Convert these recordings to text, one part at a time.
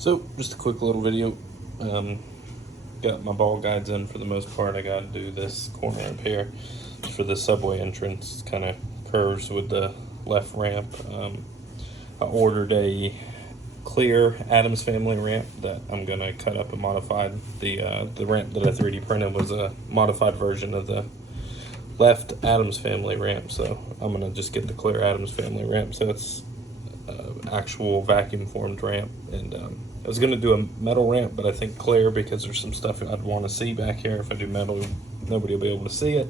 So, just a quick little video. Got my ball guides in for the most part. I got to do this corner up here for the subway entrance. Kind of curves with the left ramp. I ordered a clear Addams Family ramp that I'm gonna cut up and modify. The ramp that I 3D printed was a modified version of the left Addams Family ramp, so I'm gonna just get the clear Addams Family ramp. So it's actual vacuum formed ramp, and I was gonna do a metal ramp, but I think clear because there's some stuff I'd want to see back here. If I do metal, nobody will be able to see it.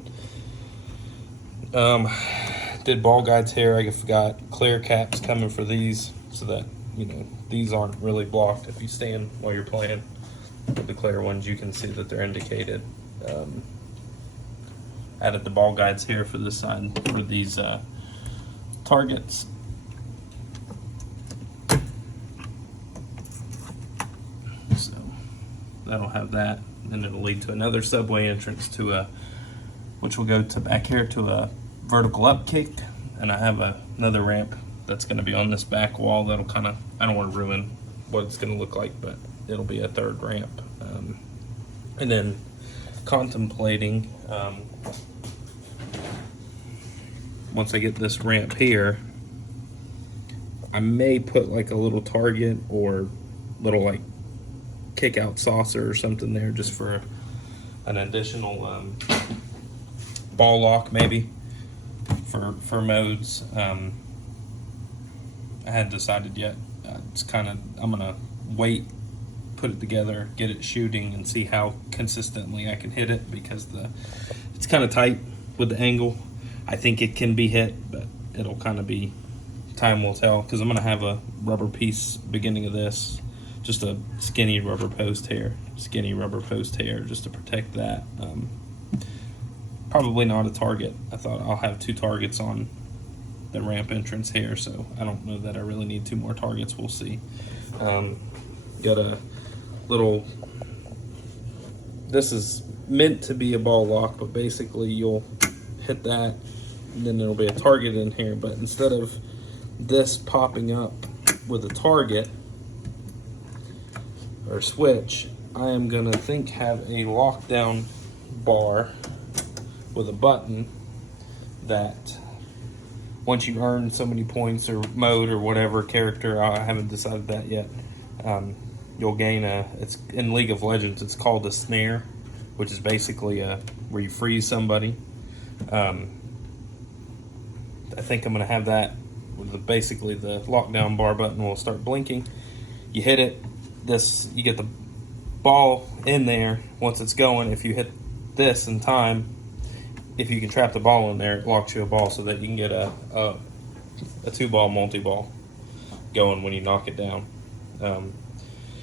Did ball guides here. I got clear caps coming for these so that these aren't really blocked if you stand while you're playing. With the clear ones, you can see that they're indicated. Added the ball guides here for this side for these targets. So that'll have that, and it'll lead to another subway entrance to which will go to back here to a vertical up kick, and I have another ramp that's going to be on this back wall that'll kind of, I don't want to ruin what it's going to look like, but it'll be a third ramp. And then contemplating, once I get this ramp here, I may put like a little target or little like kick out saucer or something there just for an additional ball lock maybe for modes. I hadn't decided yet. It's kind of, I'm gonna wait, put it together, get it shooting, and see how consistently I can hit it, because it's kind of tight with the angle. I think it can be hit, but it'll kind of be, time will tell, because I'm gonna have a rubber piece beginning of this, just a skinny rubber post here just to protect that. Probably not a target. I thought I'll have 2 targets on the ramp entrance here, so I don't know that I really need 2 more targets. We'll see. Got a little, this is meant to be a ball lock, but basically you'll hit that and then there'll be a target in here, but instead of this popping up with a target or switch, I am gonna have a lockdown bar with a button that once you earn so many points or mode or whatever character, I haven't decided that yet, you'll gain it's in League of Legends, it's called a snare, which is basically where you freeze somebody. I think I'm gonna have that with basically the lockdown bar button will start blinking. You hit it, you get the ball in there. Once it's going, if you hit this in time, if you can trap the ball in there, it locks you a ball so that you can get a 2-ball multi-ball going when you knock it down.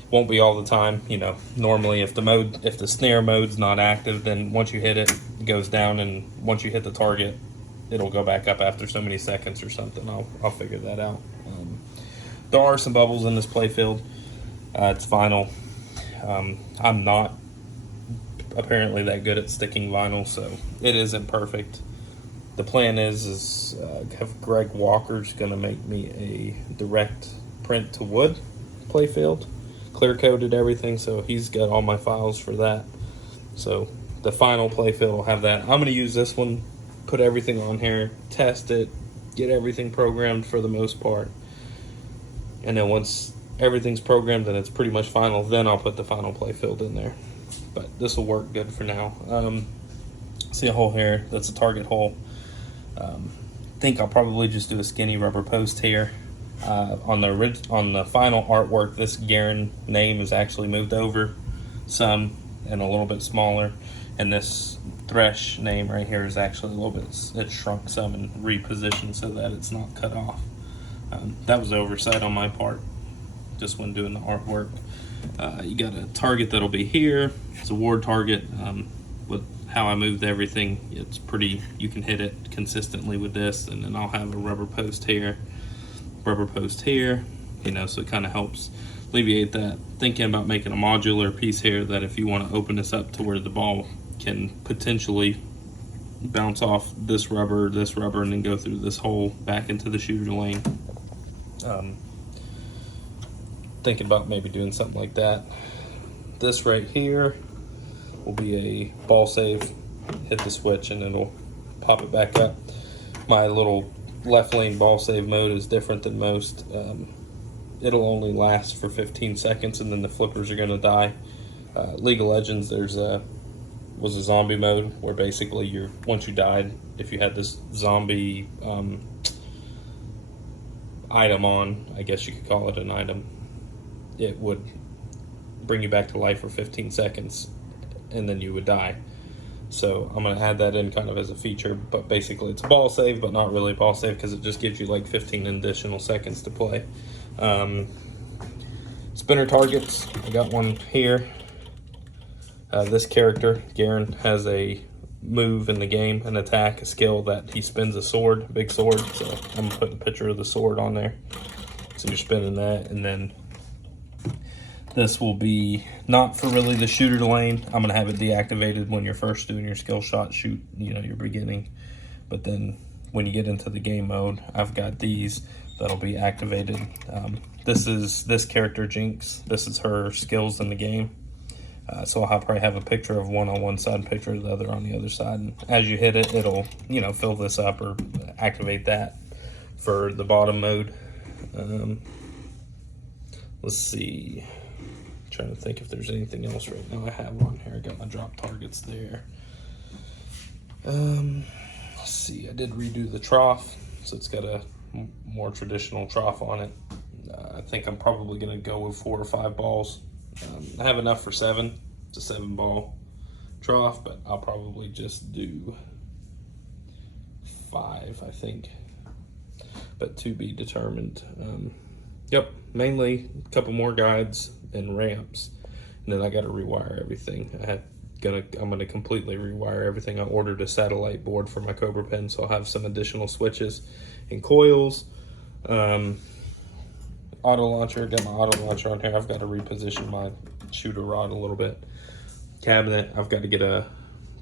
Won't be all the time, normally if the snare mode's not active, then once you hit it, it goes down, and once you hit the target, it'll go back up after so many seconds or something. I'll figure that out. There are some bubbles in this Playfield. It's vinyl. I'm not apparently that good at sticking vinyl, so it isn't perfect. The plan is have Greg Walker's gonna make me a direct print to wood Playfield, clear coated everything, so he's got all my files for that. So the final Playfield will have that. I'm gonna use this one, put everything on here, test it, get everything programmed for the most part, and then once everything's programmed and it's pretty much final, then I'll put the final Playfield in there. But this will work good for now. See a hole here, that's a target hole. Think I'll probably just do a skinny rubber post here. On the final artwork, this Garen name is actually moved over some and a little bit smaller, and this Thresh name right here is actually a little bit, it's shrunk some and repositioned so that it's not cut off. That was oversight on my part, just when doing the artwork. You got a target that'll be here. It's a ward target. With how I moved everything, it's pretty, you can hit it consistently with this, and then I'll have a rubber post here, so it kind of helps alleviate that. Thinking about making a modular piece here that if you want to open this up to where the ball can potentially bounce off this rubber, and then go through this hole back into the shooter lane. thinking about maybe doing something like that. This right here will be a ball save. Hit the switch and it'll pop it back up. My little left lane ball save mode is different than most. It'll only last for 15 seconds and then the flippers are going to die. League of Legends, was a zombie mode where basically once you died, if you had this zombie item on, I guess you could call it an item, it would bring you back to life for 15 seconds and then you would die. So I'm going to add that in kind of as a feature, but basically it's a ball save, but not really a ball save because it just gives you like 15 additional seconds to play. Spinner targets, I got one here. This character, Garen, has a move in the game, an attack, a skill that he spins a sword, a big sword. So I'm gonna put a picture of the sword on there. So you're spinning that, and then this will be not for really the shooter lane. I'm gonna have it deactivated when you're first doing your skill shot shoot, your beginning. But then when you get into the game mode, I've got these that'll be activated. This is this character Jinx. This is her skills in the game. So I'll probably have a picture of one on one side, picture of the other on the other side. And as you hit it, it'll, fill this up or activate that for the bottom mode. Let's see. I'm trying to think if there's anything else right now I have on here. I got my drop targets there. Let's see. I did redo the trough, so it's got a more traditional trough on it. I think I'm probably going to go with 4 or 5 balls. I have enough for 7. It's a 7-ball trough, but I'll probably just do 5, I think. But to be determined. Yep, mainly a couple more guides and ramps, and then I got to rewire everything. I'm gonna completely rewire everything. I ordered a satellite board for my Cobra pen, so I'll have some additional switches and coils. Auto launcher, got my auto launcher on here. I've got to reposition my shooter rod a little bit. Cabinet, I've got to get a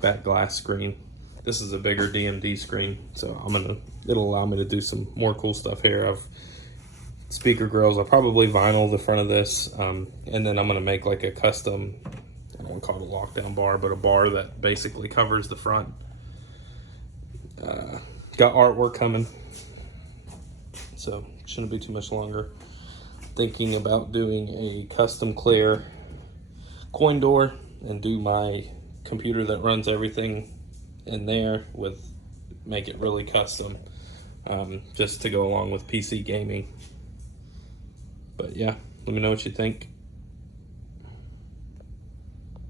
back glass screen. This is a bigger DMD screen, so it'll allow me to do some more cool stuff here. I've speaker grills. I'll probably vinyl the front of this, and then I'm gonna make like a custom, I don't want to call it a lockdown bar, but a bar that basically covers the front. Got artwork coming, so shouldn't be too much longer. Thinking about doing a custom clear coin door and do my computer that runs everything in there make it really custom, just to go along with PC gaming. But yeah, let me know what you think.